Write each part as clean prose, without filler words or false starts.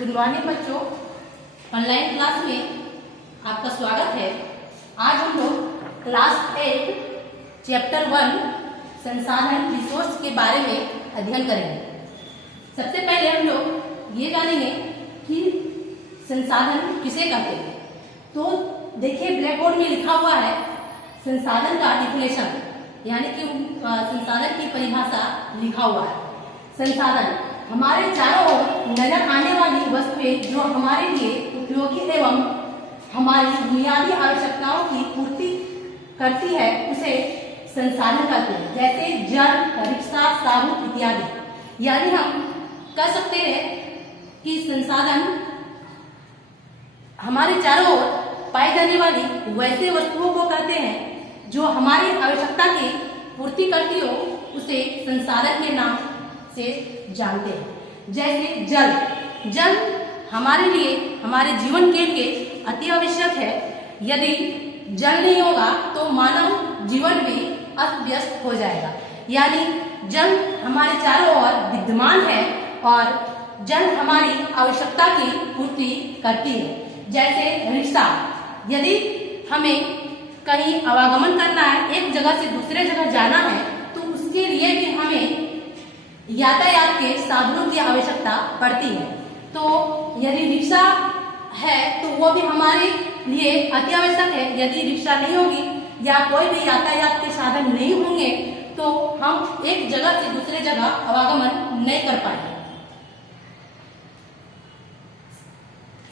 Good morning बच्चों, online class में आपका स्वागत है। आज हम लोग क्लास 8 चैप्टर 1 संसाधन रिसोर्स के बारे में अध्ययन करेंगे। सबसे पहले हम लोग ये जानेंगे कि संसाधन किसे कहते हैं। तो देखिए ब्लैक बोर्ड में लिखा हुआ है संसाधन का डिफिनेशन, यानी कि संसाधन की परिभाषा लिखा हुआ है। संसाधन हमारे चारों ओर नजर आने वाली वस्तुएं जो हमारे लिए उपयोगी एवं हमारी बुनियादी आवश्यकताओं की पूर्ति करती है उसे संसाधन कहते हैं। जैसे जल, रिक्शा, साबुन इत्यादि। यानी हम कह सकते हैं कि संसाधन हमारे चारों ओर पाई जाने वाली वैसे वस्तुओं को कहते हैं जो हमारी आवश्यकता की पूर्ति करती हो, उसे संसाधन के नाम से जानते हैं। जैसे जल हमारे लिए, हमारे जीवन के लिए अति आवश्यक है। यदि जल नहीं होगा तो मानव जीवन भी अस्त व्यस्त हो जाएगा। यानी जल हमारे चारों ओर विद्यमान है और जल हमारी आवश्यकता की पूर्ति करती है। जैसे रिक्शा, यदि हमें कहीं आवागमन करना है, एक जगह से दूसरे जगह जाना है, तो उसके लिए भी हमें यातायात के साधनों की आवश्यकता पड़ती है। तो यदि रिक्शा है तो वो भी हमारे लिए अति आवश्यक है। यदि रिक्शा नहीं होगी या कोई भी यातायात के साधन नहीं होंगे तो हम एक जगह से दूसरे जगह आवागमन नहीं कर पाएंगे।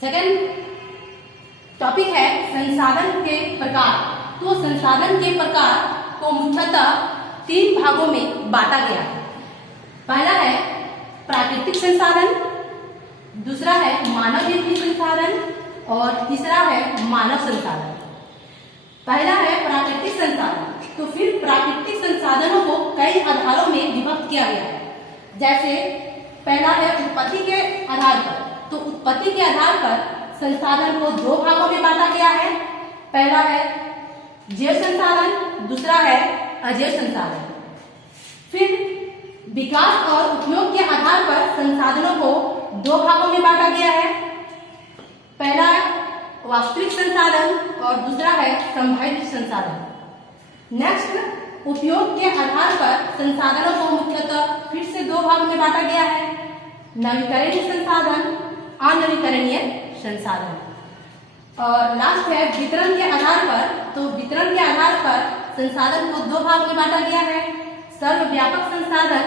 सेकंड टॉपिक है संसाधन के प्रकार। तो संसाधन के प्रकार को मुख्यतः 3 भागों में बांटा गया है। पहला है प्राकृतिक संसाधन, दूसरा है मानव निर्मित संसाधन और तीसरा है मानव संसाधन। पहला है प्राकृतिक संसाधन। तो फिर प्राकृतिक संसाधनों को कई आधारों में विभक्त किया गया है। जैसे पहला है उत्पत्ति के आधार पर। तो उत्पत्ति के आधार पर संसाधन को 2 भागों में बांटा गया है। पहला है जैव संसाधन, दूसरा है अजैव संसाधन। फिर विकास और उपयोग के आधार पर संसाधनों को 2 भागों में बांटा गया है। पहला वास्तविक संसाधन और दूसरा है संभावित संसाधन। नेक्स्ट, उपयोग के आधार पर संसाधनों को मुख्यतः फिर से 2 भागों में बांटा गया है, नवीकरणीय संसाधन, अनवीकरणीय संसाधन। और लास्ट है वितरण के आधार पर। तो वितरण के आधार पर संसाधन को 2 भागों में बांटा गया है, सर्वव्यापक संसाधन,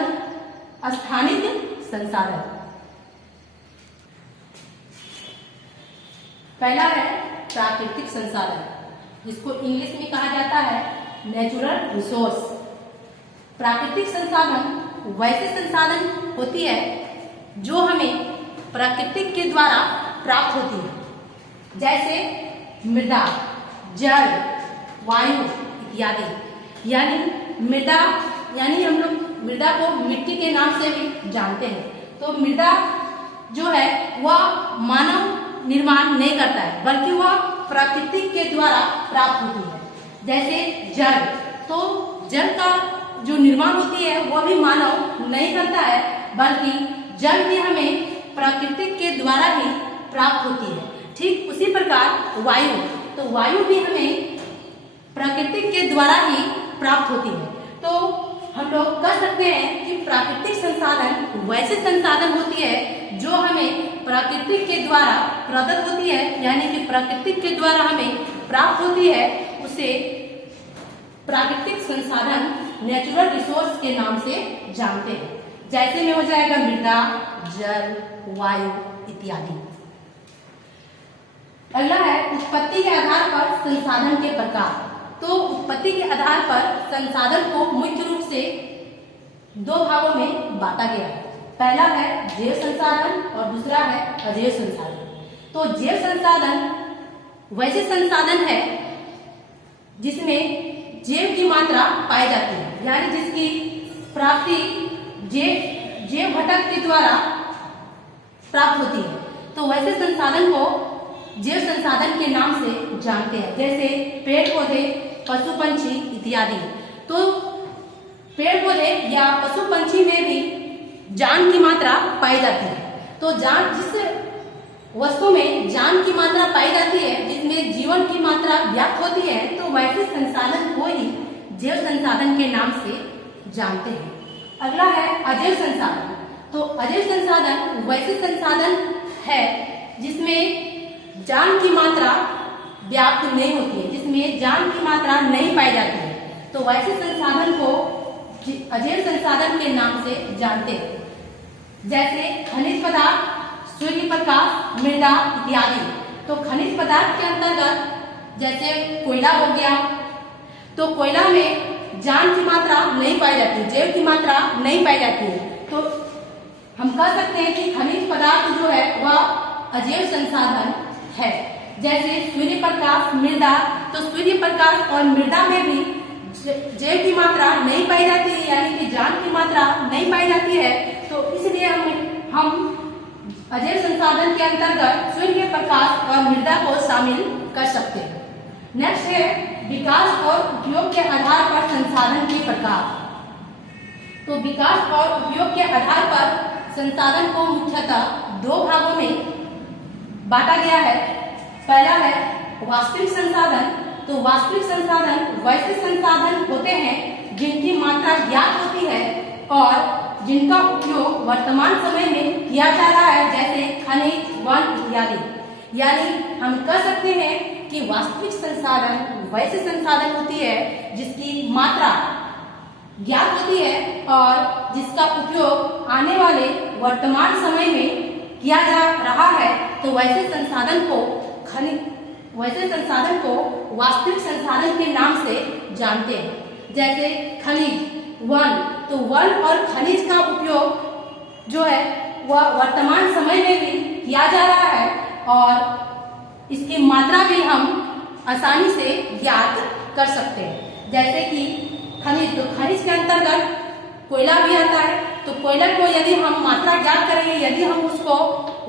स्थानिक संसाधन। पहला है प्राकृतिक संसाधन, जिसको इंग्लिश में कहा जाता है नेचुरल रिसोर्स। प्राकृतिक संसाधन वैसे संसाधन होती है जो हमें प्राकृतिक के द्वारा प्राप्त होती है। जैसे मृदा, जल, वायु इत्यादि। यानी मृदा, यानी हम लोग मृदा को मिट्टी के नाम से भी जानते हैं। तो मृदा जो है वह मानव निर्माण नहीं करता है, बल्कि वह प्रकृति के द्वारा प्राप्त होती है। जैसे जल, तो जल का जो निर्माण होती है वह भी मानव नहीं करता है, बल्कि जल भी हमें प्रकृति के द्वारा ही प्राप्त होती है। ठीक उसी प्रकार वायु, तो वायु भी हमें प्रकृति के द्वारा ही प्राप्त होती है। तो हम लोग कह सकते हैं कि प्राकृतिक संसाधन वैसे संसाधन होती है जो हमें प्रकृति के द्वारा प्रदत्त होती है, यानी कि प्रकृति के द्वारा हमें प्राप्त होती है, उसे प्राकृतिक संसाधन नेचुरल रिसोर्स के नाम से जानते हैं। जैसे में हो जाएगा मृदा, जल, वायु इत्यादि। अगला है उत्पत्ति के आधार पर संसाधन के प्रकार। तो उत्पत्ति के आधार पर संसाधन को मुख्य रूप से 2 भागों में बांटा गया है। पहला है जैव संसाधन और दूसरा है अजैव संसाधन। तो जैव संसाधन वैसे संसाधन है जिसमें जैव की मात्रा पाई जाती है, यानी जिसकी प्राप्ति जैव घटक के द्वारा प्राप्त होती है। तो वैसे संसाधन को जैव संसाधन के नाम से जानते हैं। जैसे पेड़ पौधे, पशु पंछी इत्यादि। तो पेड़ पौधे या पशु पंछी में भी जान की मात्रा पाई जाती है। तो जान, जिस वस्तु में जान की मात्रा पाई जाती है, जिसमें जीवन की मात्रा व्याप्त होती है, तो वैसे संसाधन को ही जैव संसाधन के नाम से जानते हैं। अगला है अजैव संसाधन। तो अजैव संसाधन वैसे संसाधन है जिसमें जान की मात्रा व्याप्त नहीं होती है, जिसमें जान की मात्रा नहीं पाई जाती है, तो वैसे संसाधन को अजैव संसाधन के नाम से जानते हैं। जैसे खनिज पदार्थ, सूर्य प्रकाश, मृदा इत्यादि। तो खनिज पदार्थ के अंतर्गत जैसे कोयला हो गया, तो कोयला में जान की मात्रा नहीं पाई जाती, जैव की मात्रा नहीं पाई जाती है, तो हम कह सकते हैं कि खनिज पदार्थ जो है वह अजैव संसाधन है। जैसे सूर्य प्रकाश, मृदा, तो सूर्य प्रकाश और मृदा में भी जैव की मात्रा नहीं पाई जाती है, यानी कि जान की मात्रा नहीं पाई जाती है, तो इसलिए हम अजैव संसाधन के अंतर्गत सूर्य प्रकाश और मृदा को शामिल कर सकते हैं। नेक्स्ट है विकास और उपयोग के आधार पर संसाधन के प्रकार। तो विकास और उपयोग के आधार पर संसाधन को मुख्यतः दो भागों में बांटा गया है। पहला है वास्तविक संसाधन। तो वास्तविक संसाधन वैसे संसाधन होते हैं जिनकी मात्रा ज्ञात होती है और जिनका उपयोग वर्तमान समय में किया जा रहा है, जैसे खनिज, वन इत्यादि। यानी हम कह सकते हैं कि वास्तविक संसाधन वैसे संसाधन होती है जिसकी मात्रा ज्ञात होती है और जिसका उपयोग आने वाले वर्तमान समय में किया जा रहा है, तो वैसे संसाधन को वास्तविक संसाधन के नाम से जानते हैं। जैसे खनिज, वन, तो वन और खनिज का उपयोग जो है वह वर्तमान समय में भी किया जा रहा है और इसकी मात्रा भी हम आसानी से ज्ञात कर सकते हैं। जैसे कि खनिज, तो खनिज के अंतर्गत कोयला भी आता है, तो कोयला को यदि हम मात्रा ज्ञात करेंगे, यदि हम उसको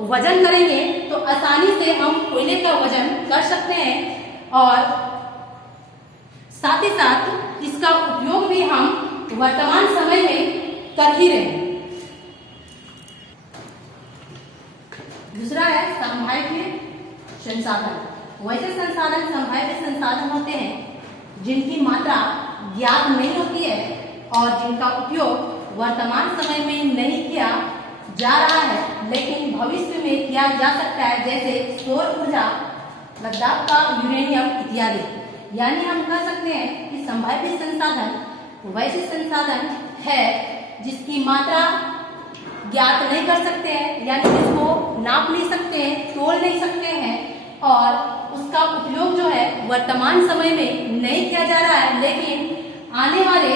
वजन करेंगे, तो आसानी से हम कोयले का वजन कर सकते हैं और साथ ही साथ इसका उपयोग भी हम वर्तमान समय में कर ही रहे हैं। दूसरा है संभाव्य संसाधन। वैसे संसाधन संभाव्य संसाधन होते हैं जिनकी मात्रा ज्ञात नहीं होती है और जिनका उपयोग वर्तमान समय में नहीं किया जा रहा है, लेकिन भविष्य में किया जा सकता है, जैसे सौर ऊर्जा, लद्दाख का यूरेनियम इत्यादि। यानी हम कह सकते हैं कि संभाव्य संसाधन वैसे संसाधन है जिसकी मात्रा ज्ञात नहीं कर सकते हैं, यानी जिसको नाप नहीं सकते हैं, तोल नहीं सकते हैं और उसका उपयोग जो है वर्तमान समय में नहीं किया जा रहा है, लेकिन आने वाले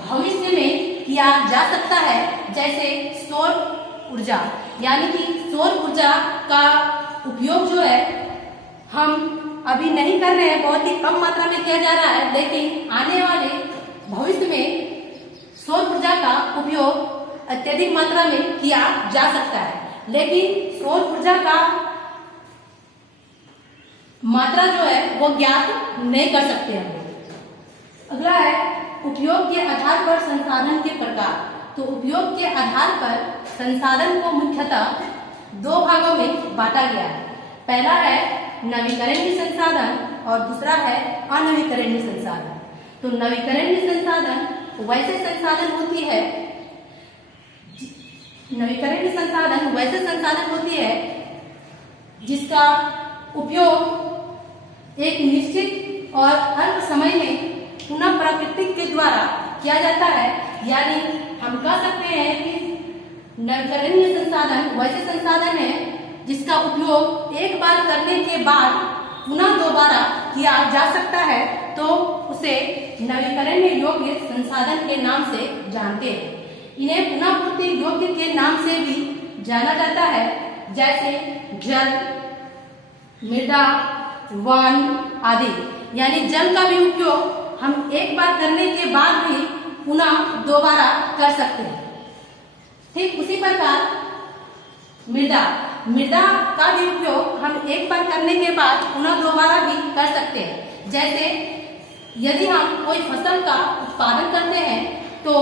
भविष्य में किया जा सकता है। जैसे सौर ऊर्जा, यानी कि सौर ऊर्जा का उपयोग जो है हम अभी नहीं कर रहे हैं, बहुत ही कम मात्रा में किया जा रहा है, लेकिन आने वाले भविष्य में सौर ऊर्जा का उपयोग अत्यधिक मात्रा में किया जा सकता है, लेकिन सौर ऊर्जा का मात्रा जो है वो ज्ञात नहीं कर सकते हैं। अगला है उपयोग के आधार पर संसाधन के प्रकार। तो उपयोग के आधार पर संसाधन को मुख्यतः दो भागों में बांटा गया है। पहला है नवीकरणीय संसाधन और दूसरा है अनवीकरणीय संसाधन। तो नवीकरणीय संसाधन वैसे संसाधन होती है, नवीकरणीय संसाधन वैसे संसाधन होती है जिसका उपयोग एक निश्चित और अल्प समय में पुनः प्रकृति के द्वारा किया जाता है। यानी हम कह सकते हैं कि नवीकरणीय संसाधन वैसे संसाधन है जिसका उपयोग एक बार करने के बाद पुनः दोबारा किया जा सकता है, तो उसे नवीकरणीय योग्य संसाधन के नाम से जानते हैं। इन्हें पुनः पूर्ति योग्य के नाम से भी जाना जाता है, जैसे जल, मृदा, वन आदि। यानी जल का भी उपयोग हम एक बार करने के बाद भी पुनः दोबारा कर सकते हैं। ठीक उसी प्रकार मृदा का भी उपयोग हम एक बार करने के बाद पुनः दोबारा भी कर सकते हैं। जैसे यदि हम कोई फसल का उत्पादन करते हैं, तो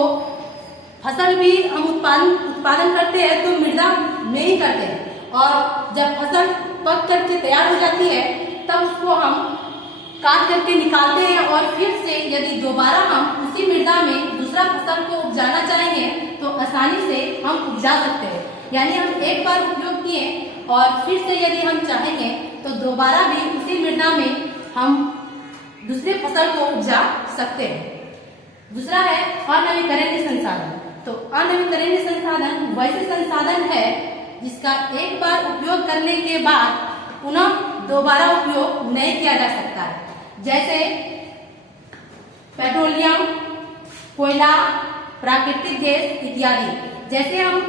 फसल भी हम उत्पादन करते हैं तो मृदा में ही करते हैं, और जब फसल पक करके तैयार हो जाती है तब उसको हम काट करके निकालते हैं और फिर से यदि दोबारा हम उसी मृदा में दूसरा फसल को उपजाना चाहेंगे तो आसानी से हम उपजा सकते हैं। यानी हम एक बार उपयोग किए और फिर से यदि हम चाहेंगे तो दोबारा भी उसी मृदा में हम दूसरे फसल को उपजा सकते हैं। दूसरा है अनवीकरणीय संसाधन। तो अनवीकरणीय संसाधन वैसे संसाधन है जिसका एक बार उपयोग करने के बाद पुनः दोबारा उपयोग नहीं किया जा सकता है, जैसे पेट्रोलियम, कोयला, प्राकृतिक गैस इत्यादि। जैसे हम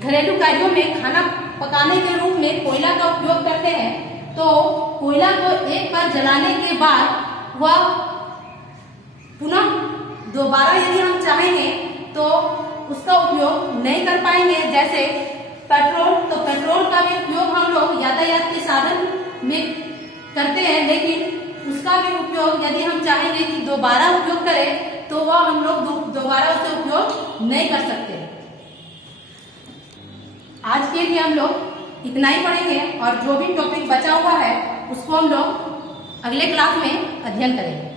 घरेलू कार्यों में खाना पकाने के रूप में कोयला का उपयोग करते हैं तो कोयला को एक बार जलाने के बाद वह पुनः दोबारा यदि हम चाहेंगे तो उसका उपयोग नहीं कर पाएंगे। जैसे पेट्रोल, तो पेट्रोल का भी उपयोग हम लोग यातायात के साधन में करते हैं, लेकिन उसका भी उपयोग यदि हम चाहेंगे कि दोबारा उपयोग करें तो वह हम लोग दोबारा उसे उपयोग नहीं कर सकते। आज के लिए हम लोग इतना ही पढ़ेंगे और जो भी टॉपिक बचा हुआ है उसको हम लोग अगले क्लास में अध्ययन करेंगे।